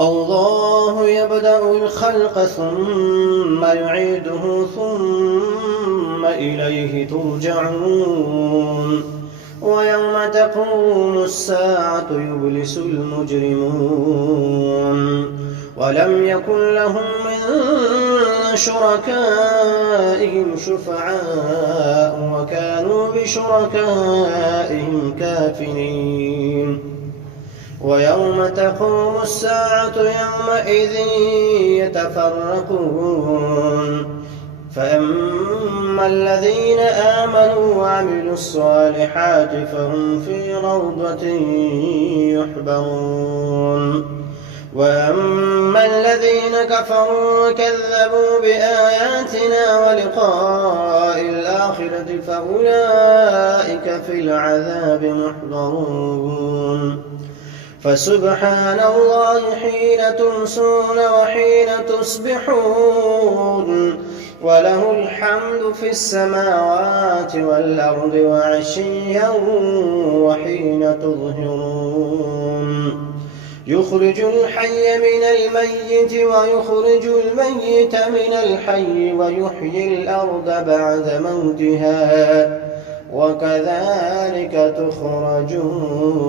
الله يبدأ الخلق ثم يعيده ثم إليه ترجعون ويوم تقوم الساعة يبلس المجرمون ولم يكن لهم من شركائهم شفعاء وكانوا بشركائهم كافرين ويوم تقوم الساعة يومئذ يتفرقون فأما الذين آمنوا وعملوا الصالحات فهم في روضة يحبرون وأما الذين كفروا وكذبوا بآياتنا ولقاء الآخرة فأولئك في العذاب محضرون فسبحان الله حين تمسون وحين تصبحون وله الحمد في السماوات والأرض وعشيا وحين تظهرون يخرج الحي من الميت ويخرج الميت من الحي ويحيي الأرض بعد موتها وكذلك تخرجون